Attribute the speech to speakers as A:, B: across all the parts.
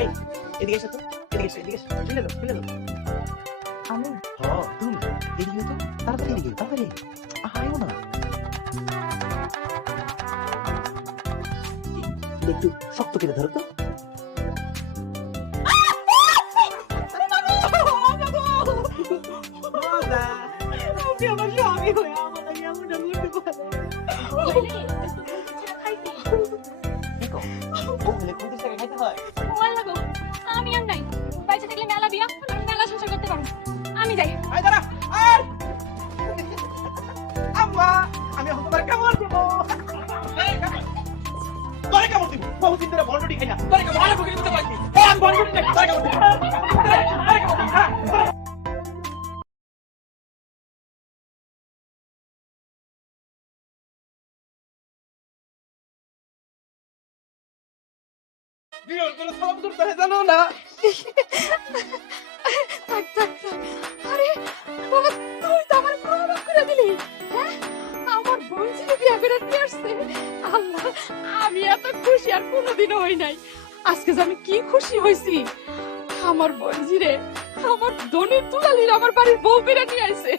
A: এই এদিকে এসো তো এদিকে এসো এদিকে এসো শুনে দাও শুনে দাও
B: আমি
A: হ তুমি এদিকে তো তাড়াতাড়ি এদিকে তাড়াতাড়ি আহাইও না একটু শক্ত করে ধরো তো মজা।
B: আমি আমার স্বামী হয়ে আমার এমনটা
A: হয়
C: আমি
A: বহুদিন ধরে বন্ডটি খাই না তোরে কামড় ভালো করে দিতে পারছি আমি বন্ডটি খাই তোরে কামড় দিব তোরে কামড় দিব হ্যাঁ, তোরে। বিয়ের কোনো সব করতে জানো না?
C: থাক থাক থাক। আরে বাবা তুই তো আমার পুরো করে দিলি। হ্যাঁ? আমার বোন ছিল বিয়া করে নিয়ে আসছে। আল্লাহ আমি এত খুশি আর কোনোদিনও হই নাই। আজকে যে আমি কি খুশি হয়েছি আমার বোন আমার দনির তুলালির আমার বাড়ির বউ বেড়ে নিয়ে আইছে।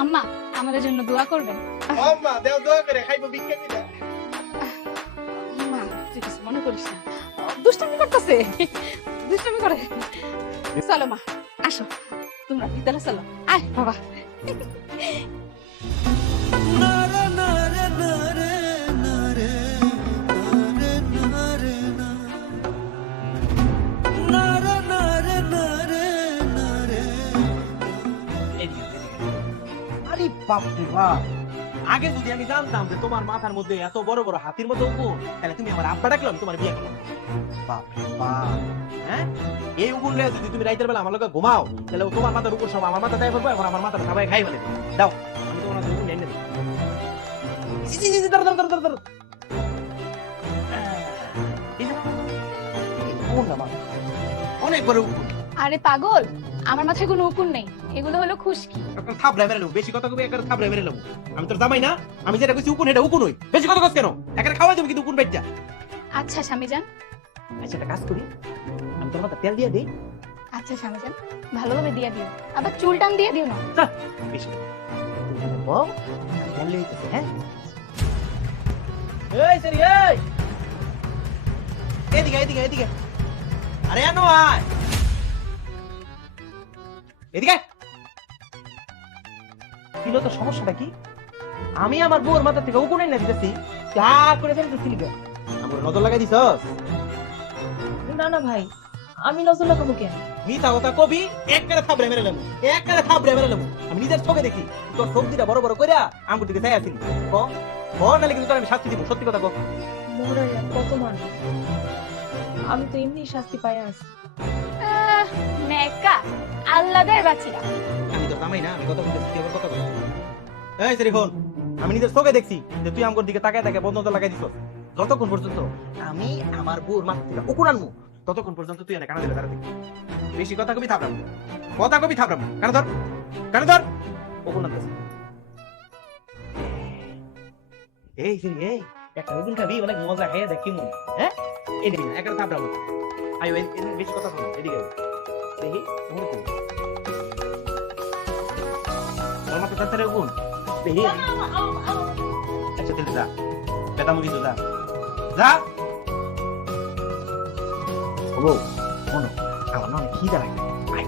C: আম্মা আমাদের জন্য দোয়া করবেন।
A: আম্মা দেও দোয়া করে খাইবো ভিক্ষা দিলা
C: মা তুই কিছু মনে করিস না। দুষ্টামি করতেছে। দুষ্টামি করে। চলো মা আসো। তোমরা ভিতরে চলো। আয় বাবা।
A: বাপ রে বাপ। আগে যদি আমি জানতাম যে তোমার মাথার মধ্যে এত বড় বড় হাতির মতো উকুন তাহলে তুমি আমার আব্বা ডাকলাম তোমার বিয়ে করলাম বাপ রে বাপ। হ্যাঁ? এই উকুন নিয়ে যদি তুমি রাইতের বেলা আমার লোকে ঘুমাও তাহলে তোমার মাথার উপর সব আমার মাথা দেয় ফেলব এখন আমার সবাই খাই ফেলে দাও আমি তোমার মাথার উকুন এনে। অনেক বড় উকুন
C: আরে পাগল আমার মাথায় কোনো উকুন নেই। এগুলো হলো খুশকি।
A: একটা থাবড়ায় মেরে নেব বেশি কথা কবি একটা থাবড়ায় মেরে নেব। আমি তোর জামাই না আমি যেটা কইছি উকুন এটা উকুন হই। বেশি কথা কস কেন? এখানে খাওয়াই দেবো কিন্তু উকুন বাইটা
C: আচ্ছা স্বামী যান
A: আচ্ছা একটা কাজ করি। আমি তোর মাথা তেল দিয়ে দিই।
C: আচ্ছা স্বামী যান ভালোভাবে দিয়ে দিও। আবার চুল টান দিয়ে দিও না।
A: বেশি বল, তেল লইতেছে, হ্যাঁ? এই সরি এই! এদিকে এদিকে এদিকে। আরে আনো আয় এদিকে কিলো তো সমস্যাটা কি? আমি আমার বউর মাথা থেকে উকুন এনে দিতেছি যা করে ফেলতেছি লিগা। আমার নজর লাগাই দিছস?
B: না না ভাই আমি নজর লাগাবো কেন?
A: মিথ্যা কথা কবি এক কারে থাবড়ে মেরে লেমু এক কারে থাবড়ে মেরে লেমু আমি নিজের চোখে দেখি তোর সবজিটা বড় বড় কইরা আঙ্গুর দিকে চাই আসিনি ক? ক নালে কিন্তু তোর আমি শাস্তি দিব সত্যি কথা কো।
B: মোহরার কত মানুষ? আমি তো এমনি শাস্তি পাই আছি।
C: আহ, নেকা আল্লাদের বাচিরা
A: আমি তো জামাই না আমি কথা বলতেছি কথা বল এই সরি আমি নিজের চোখে দেখছি যে তুই আমার দিকে তাকায় তাকায় বন্ধ লাগাই দিছস। যতক্ষণ পর্যন্ত আমি আমার বউর মাথা থেকে আনমু, ততক্ষণ পর্যন্ত তুই এনে কানা দিলে দাঁড়া দেখি বেশি কথা কবি থাপড়াম কথা কবি থাপড়াম কানে ধর কানে ধর। আনতেছি। এই সরি এই, একটা উকুন খাবি, অনেক মজা খাইয়া দেখ কেমন হ্যাঁ এদিকে একটা থাপড়াম আয়ো বেশি কথা শোনো এদিকে দেখি কই? মাথা তাড়াতাড়ি উকুন? দেখি আচ্ছা তাহলে যা। বেটা মুড়ি তো যা। যা। হব শোনো আমার না খিদা লাগে। আই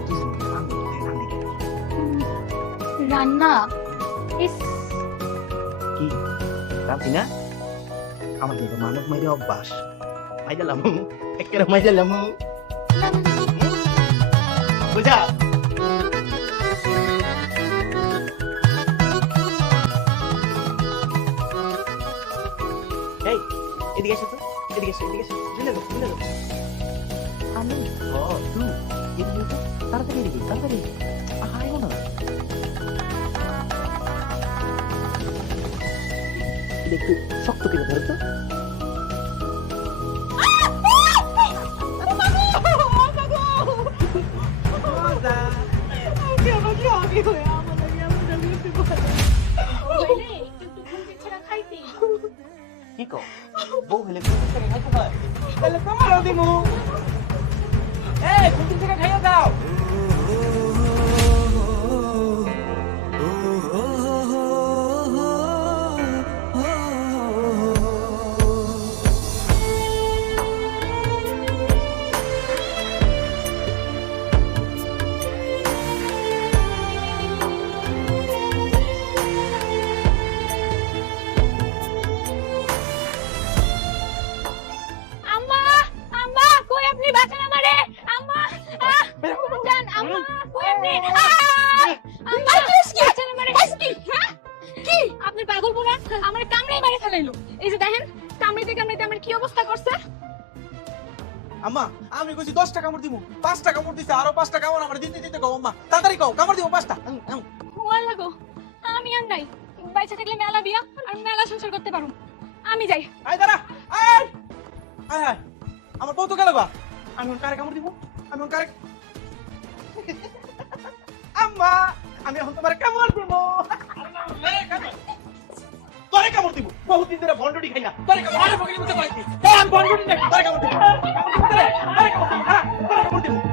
A: তুই রান্না?
C: ইস।
A: কি? রান্তি না আমার কিন্তু মানব মাইরে অভ্যাস। মাইজালাম একেবারে মাইজালাম বুঝা? এদিকে এসো তো এদিকে এসো এদিকে এসো শুনে দাও শুনে দাও
B: আমি
A: ও তুই এদিকে তো তাড়াতাড়ি এদিকে তাড়াতাড়ি আহাইও না এটা একটু শক্ত করে ধরো তো তাহলে তোমারও দিমু। এই কুন্তির থেকে খাইয়ে দাও।
C: কি হ্যাঁ? কি? আপনি পাগল বোনা আমার কামড়ে মেরে ফেলাইলো। এই যে দেখেন আমার কি অবস্থা করছে?
A: আম্মা আমি কইছি দশ টাকা কামড় দিমু। পাঁচ টাকা কামড় দিছে আরও পাঁচটা কামড় আমার দিতে দিতে কও আম্মা। তাড়াতাড়ি কও কামড় দিমু পাঁচটা। আম, আম।
C: লাগো আমি আর নাই। বাইচা থাকলে মেলা বিয়া আর মেলা সংসার করতে পারো আমি যাই।
A: আয় দাঁড়া আয়! আয় আয়। আমার বউ তো গেল গা। আমি ওর কারে কামড় দিব আমি ওর কারে আম্মা আমি এখন তোমার কামড় দেব। তোরে কামড় দিব। বহুত দিন ধরে ভন্ডুটি খাই না। তোরে কামড় আরে বগি মুতে পাইছি তোরে কামড় দিব। তোরে কামড় দিব। তোরে কামড় দিব।